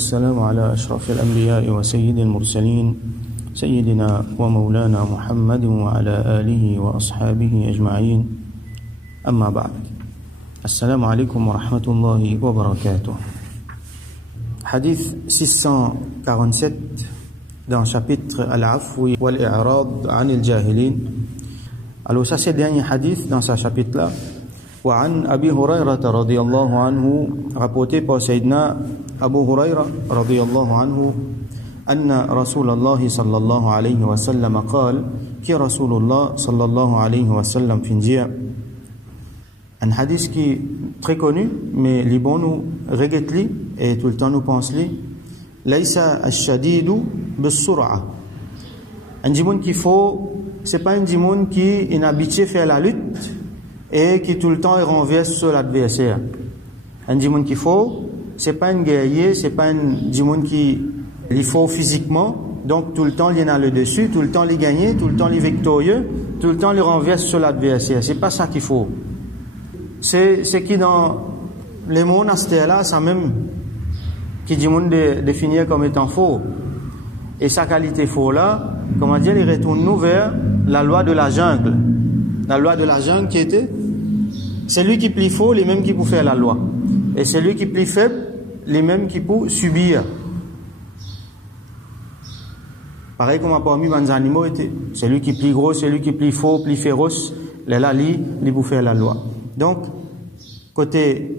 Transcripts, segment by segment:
والسلام على أشرف الأنبياء وسيد المرسلين سيدنا ومولانا محمد وعلى آله وأصحابه أجمعين أما بعد السلام عليكم ورحمة الله وبركاته. Hadith 647 dans le chapitre Al-Afwi wal-I'rad 'an al-Jahilin. Alors ça c'est le dernier hadith dans ce chapitre là. وعن أبي هريرة رضي الله عنه rapporté par Sayyidina Abu Huraira رضي الله عنه أن رسول الله صلى الله عليه وسلم قال كي رسول الله صلى الله عليه وسلم finir un hadith qui est très connu mais les bons nous regardent et tout le temps nous pensent ليس الشديد بالسرعة. Un djimoun qu'il faut, c'est pas un djimoun qui est habitué à faire la lutte et qui tout le temps renverse sur l'adversaire. Un djimoun qu'il faut, c'est pas un guerrier, c'est pas un djimoun qui il faut physiquement, donc tout le temps il y en a le dessus, tout le temps il gagne, tout le temps il est victorieux, tout le temps il renverse sur l'adversaire. C'est pas ça qu'il faut. C'est qui dans les monastères là, ça même qui djimoun définir comme étant faux. Et sa qualité faux là, comment dire, il retourne nous vers la loi de la jungle. La loi de la jungle qui était, c'est lui qui plie faux, les mêmes qui pour faire la loi. Et c'est lui qui plie faible, les mêmes qui pour subir. Pareil comme parmi les animaux étaient. C'est lui qui plie gros, c'est lui qui plie faux, plie féroce. Là, il pour faire la loi. Donc, côté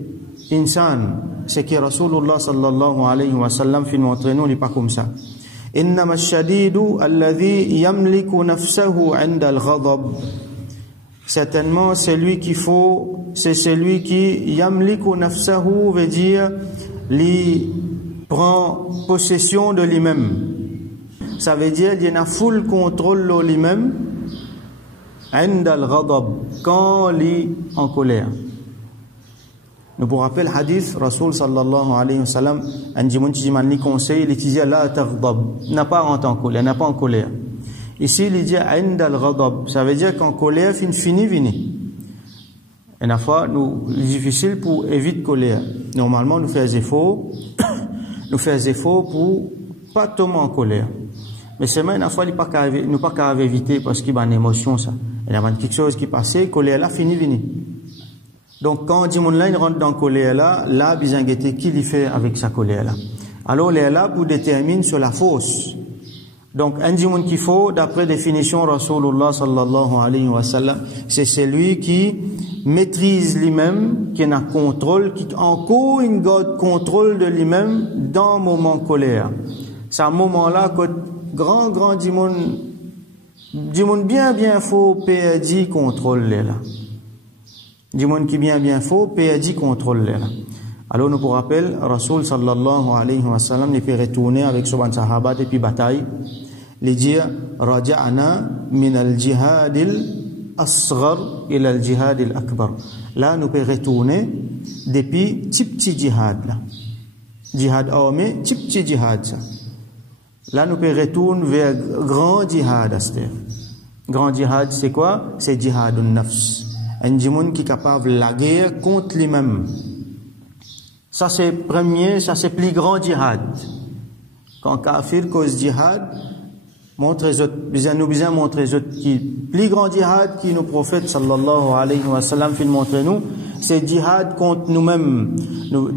insan, c'est que Rasulullah sallallahu alayhi wa sallam fin montrer nous, il n'est pas comme ça. إنما الشديد الذي يملك نفسه عند الغضب. Certainement, celui qu'il faut, c'est celui qui yamliku nafsahu, veut dire, il prend possession de lui-même. Ça veut dire, il y a full contrôle de lui-même, عند الغضب, quand il est en colère. Nous vous rappelons le hadith, Rasul sallallahu alayhi wa sallam, un djimoun tjiman li conseille, il dit la taghdab, n'a pas rentré en colère, n'a pas en colère. Ici, il dit inda al-ghadab, ça veut dire qu'en colère, fini. Et la fois, nous, c'est difficile pour éviter colère. Normalement, nous faisons efforts pour pas tomber en colère. Mais c'est même une fois, nous pas qu'à éviter parce qu'il y a une émotion, ça. Il y a quelque chose qui passe, colère là, fini. Donc, quand Djimoun là, il rentre dans la colère là, bizarre qui il fait avec sa colère là. Alors, il est là pour déterminer sur la fausse. Donc, un djimoun qu'il faut, d'après définition Rasulullah sallallahu alayhi wa sallam, c'est celui qui maîtrise lui-même, qui a contrôle, qui encore une garde contrôle de lui-même dans le moment de colère. C'est un moment-là que grand djimoun bien faux, perdu contrôle là. Djimoun qui bien faux, perdu contrôle là. Alors, nous pour rappel, Rasul sallallahu alayhi wa sallam, il peut retourner avec son sahaba depuis bataille, les dire, raja'ana min al-jihad al-asghar ila al-jihad al-akbar. Là, nous peut retourner depuis petit jihad là. Jihad armé, petit jihad ça. Là, nous peut retourner vers grand jihad asté. Grand jihad, c'est quoi? C'est jihad al-nafs. Un djimoun qui est capable de la guerre contre lui-même. Ça c'est premier, ça c'est plus grand djihad. Quand kafir cause djihad, nous besoin montrer les autres qui plus grand djihad qui nous prophète sallallahu alayhi wa sallam fait montrer nous, c'est djihad contre nous-mêmes.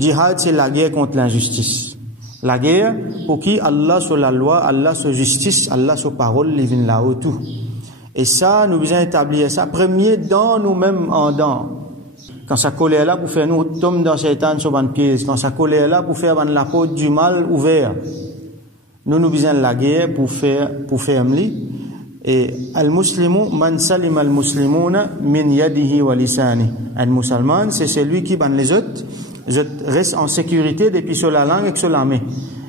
Djihad c'est la guerre contre l'injustice. La guerre pour qui Allah sur la loi, Allah sur justice, Allah sur parole, il vient là-haut tout. Et ça, nous besoin établir ça premier dans nous-mêmes en dedans. Quand sa colère là pour faire nous tomber dans Shaitan sur une pièce, quand sa colère là pour faire la peau du mal ouvert. Nous besoin la guerre pour faire mli. Et al-muslimu man salim al-muslimuna min yadihi wa lisani. Un musulman, c'est celui qui ban les autres restent en sécurité depuis sur la langue et sur la main.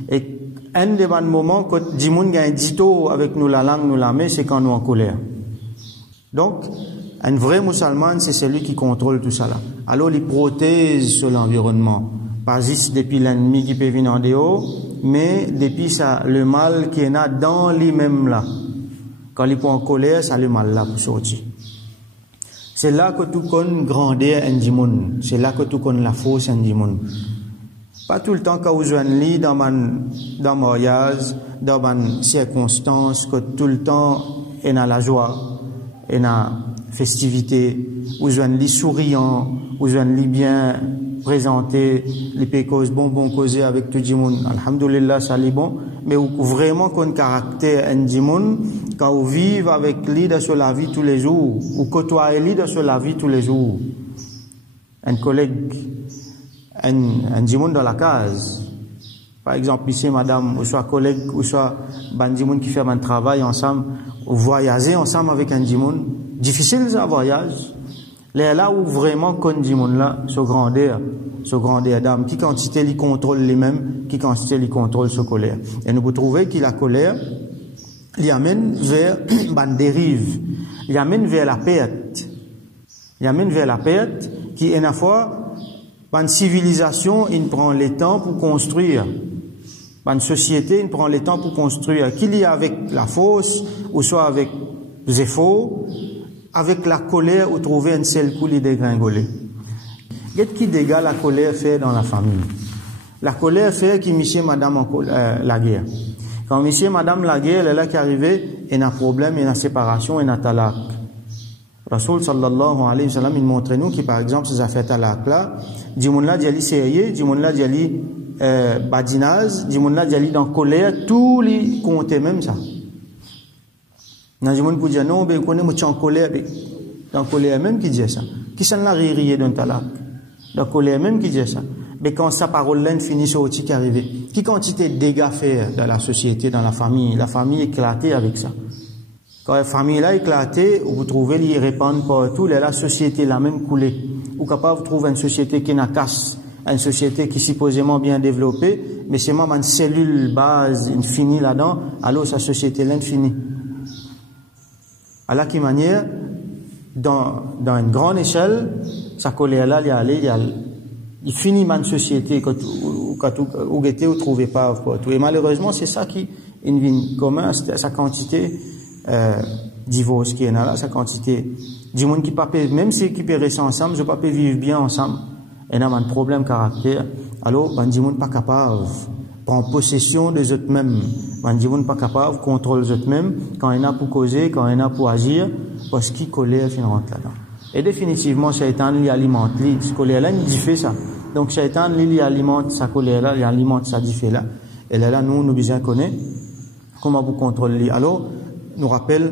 Et un des moments quand dimoun gagne dito avec nous la langue, nous la main, c'est quand nous en colère. Donc, un vrai musulman, c'est celui qui contrôle tout ça là. Alors, il protège sur l'environnement. Pas juste depuis l'ennemi qui peut venir en dehors, mais depuis ça, le mal qui est là dans lui-même là. Quand il est en colère, ça le mal là pour sortir. C'est là que tout connaît grandeur en dimoun. C'est là que tout connaît la force en dimoun. Pas tout le temps quand vous lit dans mariage, dans man circonstances, que tout le temps est dans la joie, et dans festivité, vous lit souriant, vous lit bien présenté, les pécos bon causer avec tout le monde. Alhamdulillah, ça est bon. Mais vous vraiment qu'on caractère un djimoun, quand vous vivez avec lui dans la vie tous les jours, ou côtoyez lui dans la vie tous les jours. Un collègue, un djimoun dans la case. Par exemple, ici, madame, ou soit collègue, ou soit un djimoun qui fait un travail ensemble, ou voyager ensemble avec un djimoun. Difficile, ça, voyage. Là où vraiment qu'on djimoun là, ce grandeur d'âme, qui quantité lui contrôle lui-même, qui quantité lui contrôle sa colère. Et nous vous trouvez que la colère, l'y amène vers une dérive, l'y amène vers la perte. L'y amène vers la perte, qui est une fois, une civilisation, il prend le temps pour construire. Une société, il prend le temps pour construire. Qu'il y a avec la fausse, ou soit avec les faux, avec la colère, vous trouvez un seul coup les dégringoler. Qu'est-ce qui dégage la colère fait dans la famille? La colère fait qui monsieur madame la guerre. Quand monsieur madame la guerre, elle est là qui arrivé, il y a un problème, il y a une séparation, il y a un talak. Rasoul sallallahu alayhi wa sallam, il montre nous qui par exemple ces affaires talak là, dimoun là d'y aller sérieux, dimoun là d'y aller badinage, dimoun là d'y aller dans colère, tous les compter même ça. Dans le monde pour dire non, ben, on connaît, moi, en colère, dans la colère même qui dit ça. Qui s'en l'a rire d'un talak? Dans la colère même qui dit ça. Mais quand sa parole-là finit sur qui arrive, qui quantité de dégâts faire dans la société, dans la famille éclatée avec ça. Quand la famille là éclatée, vous trouvez, ils répandent partout, la société la même coulée. Ou capable, vous trouvez une société qui n'a casse, une société qui est supposément bien développée, mais c'est même une cellule base infinie là-dedans, alors sa société là infinie. À la qui manière, dans une grande échelle, sa colère là, il finit une société quand vous trouvez pas. Et malheureusement, c'est ça qui est une vie commun, sa quantité divorce qui est là, sa quantité du monde qui pas même si qui peut rester ensemble, je pas peut vivre bien ensemble. Et là, un problème caractère. Alors, du monde pas capable prendre possession de eux-mêmes. Du monde pas capable contrôle eux-mêmes quand il y en a pour causer, quand il y en a pour agir, parce qu'il colère fin rentre là-dedans. Et définitivement, Shaitan lui alimente, ce colère-là, il fait ça. Donc, Shaitan lui alimente sa colère-là, il alimente sa diffé-là. Et là, nous besoin connaître comment vous contrôler. Alors, nous rappelle,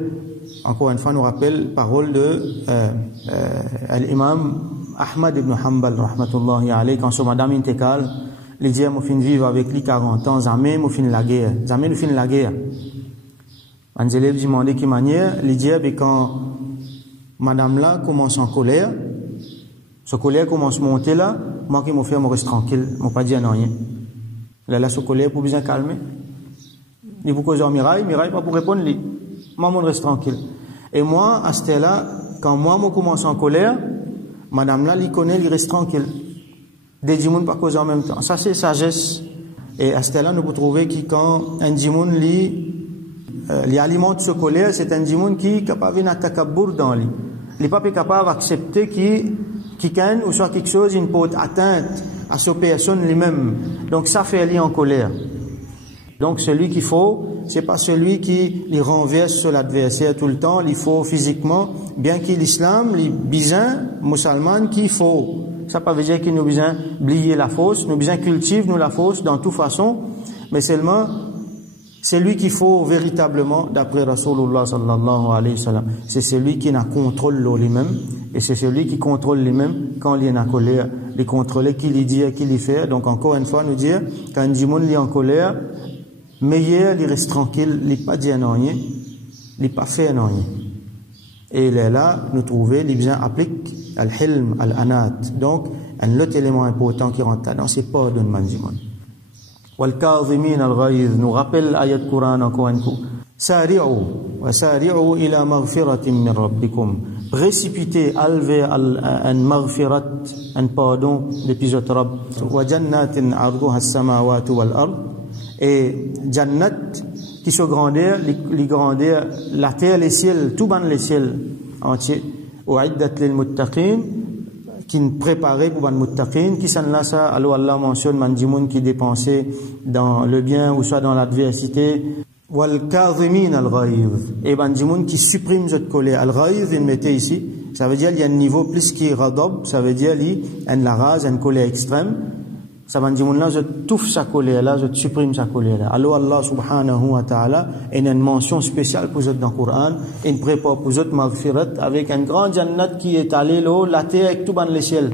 encore une fois, nous rappelle parole de l'imam Ahmad ibn Hanbal, rahmatullahi alayhi, quand son madame intégrale, il dit, moi, fin vivre avec lui 40 ans, jamais, moi, fin la guerre. Jamais, nous fin la guerre. Un élève demandait qui manière, il dit, quand madame là commence en colère, sa colère commence à monter là, moi qui m'en fait, moi reste tranquille, moi pas dire rien. Là, sa colère pour bien calmer. Il vous cause en miraille pas pour répondre, lui. Moi, je reste tranquille. Et moi, à ce là, quand moi, je commence en colère, madame là, il connaît, il reste tranquille. Des djimoun pas causer en même temps. Ça, c'est sagesse. Et à ce là, nous pouvons trouver que quand un djimoun, lui alimente ce colère, c'est un djimoun qui est capable d'un takabbour dans lui. Il n'est pas capable d'accepter qu'il gagne ou soit quelque chose, une porte atteinte à sa personne lui-même. Donc, ça fait lui en colère. Donc, celui qu'il faut, c'est pas celui qui les renverse sur l'adversaire tout le temps, il faut physiquement, bien qu'il l'islam, les bizins, musulmans, qu'il faut. Ça pas veut dire qu'il nous besoin oublier la fausse, nous besoin cultiver nous la fausse dans toute façon, mais seulement, c'est lui qu'il faut véritablement, d'après Rasulullah sallallahu alayhi wa sallam. C'est celui qui n'a contrôle lui-même, et c'est celui qui contrôle lui-même quand il est en colère, les contrôler, qui lui dit, qui lui fait. Donc, encore une fois, nous dire, quand un djimoun est en colère, meilleur, il reste tranquille, il n'est pas dit rien, il n'est pas fait rien. Et il est là, nous trouvons, il bien applique al-hilm, al-anat. Donc, un autre élément important qui rentre là-dedans, c'est pas de manjimon. Wal-kazimin al-ghayz, nous rappelle l'ayat Coran encore un coup. Sari'u, wa sari'u ila maghfiratin min rabbikum. Précipitez vers un maghfirat, un pardon depuis votre Rabb. Wa jannatin arduha as-samawati wal-ard. Et Jannat, qui se grandeur, les grandeurs, la terre, les ciels, tout ban les ciels entiers. U'iddat lil muttaqin, qui nous préparait pour les muttaqin, qui s'en là ça, alors Allah mentionne mandimoun qui dépensait dans le bien ou soit dans l'adversité, wal kadhimin al-ghayz, et mandimoun qui supprime cette colère. Al-ghayz, il mettait ici, ça veut dire il y a un niveau plus qui est radab, ça veut dire il y a une rage, une colère extrême. Ça mandimoun là, je touffe sa colère là, je supprime sa colère là. Alors Allah subhanahu wa ta'ala, il y a une mention spéciale pour vous dans le Coran, il prépare pour vous maghfirat avec un grand jannat qui est allé là, la terre avec tout dans le ciel.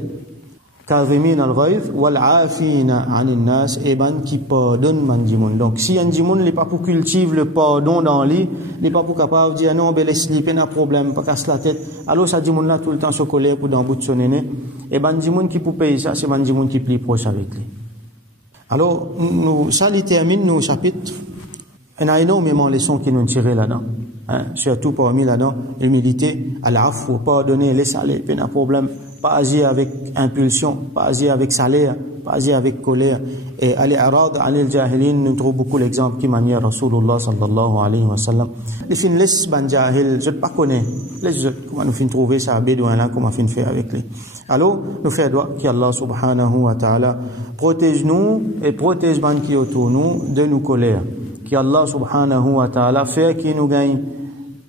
Kadhimin al-ghayz wal afina 'anil nas, et ban qui pardonne mandimoun. Donc si un dimoun n'est pas pour cultiver le pardon dans lui, n'est pas pour capable de dire non, ben laisse-lui pas de problème, pas casse la tête. Alors ça dimoun là tout le temps se colère pour dans bout de son aîné. Et ban dimoun qui pour payer ça, c'est ban dimoun qui plie proche avec lui. Alors nous ça il termine nos chapitres. Il y a énormément de leçons qui nous tirent là-dedans. Surtout parmi là-dedans, l'humilité, al-afou, pardonner, laisser aller, pas de problème. Pas agir avec impulsion, pas agir avec salaire, pas agir avec colère. Et al-i'rad 'anil jahilin, nous trouvons beaucoup l'exemple qui manie Rasulullah sallallahu alayhi wa sallam. Les fins laisse ban jahil, je ne pas connais. Laisse comment nous fin trouver ça bédouin là, comment fin faire avec lui. Alors, nous faisons droit qu'Allah subhanahu wa ta'ala protège nous et protège ban qui autour nous de nos colères. Qu'Allah subhanahu wa ta'ala fait qu'il nous gagne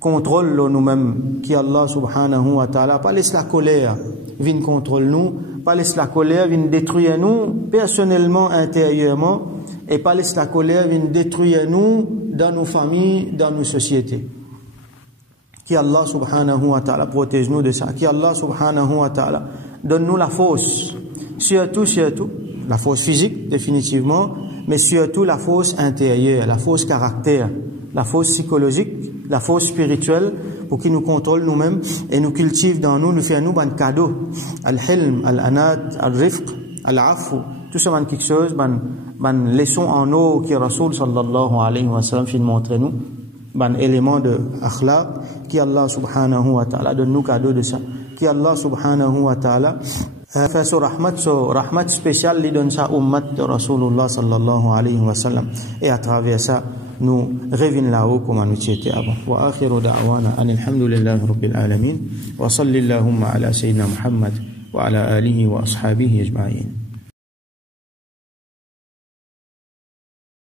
contrôle nous-mêmes, qu'Allah subhanahu wa ta'ala pas laisse la colère vient contrôler nous, pas laisse la colère vient détruire nous personnellement, intérieurement, et pas laisse la colère vient détruire nous dans nos familles, dans nos sociétés. Qu'Allah subhanahu wa ta'ala protège nous de ça. Qu'Allah subhanahu wa ta'ala donne nous la force, surtout la force physique définitivement, mais surtout la force intérieure, la force caractère, la force psychologique, la force spirituelle, pour qu'il nous contrôle nous-mêmes et nous cultive dans nous, nous fait nous un cadeau. Al-hilm, al-anad, al-rifq, al-afu, tout ça c'est quelque chose, ban leçon en eau qui Rasoul sallallahu alayhi wa sallam fait montrer nous, ban élément de akhlaq, qui Allah subhanahu wa ta'ala donne nous cadeau de ça, qui Allah subhanahu wa ta'ala fait so rahmat spécial, lui donne ça ummat de Rasulullah sallallahu alayhi wa sallam, et à travers ça, nous revenons là-haut comme nous étions avant. Wa akhiru da'wana anil hamdulillahi rabbil alamin wa sallallahu ala sayyidina Muhammad wa ala alihi wa ashabihi ajma'in.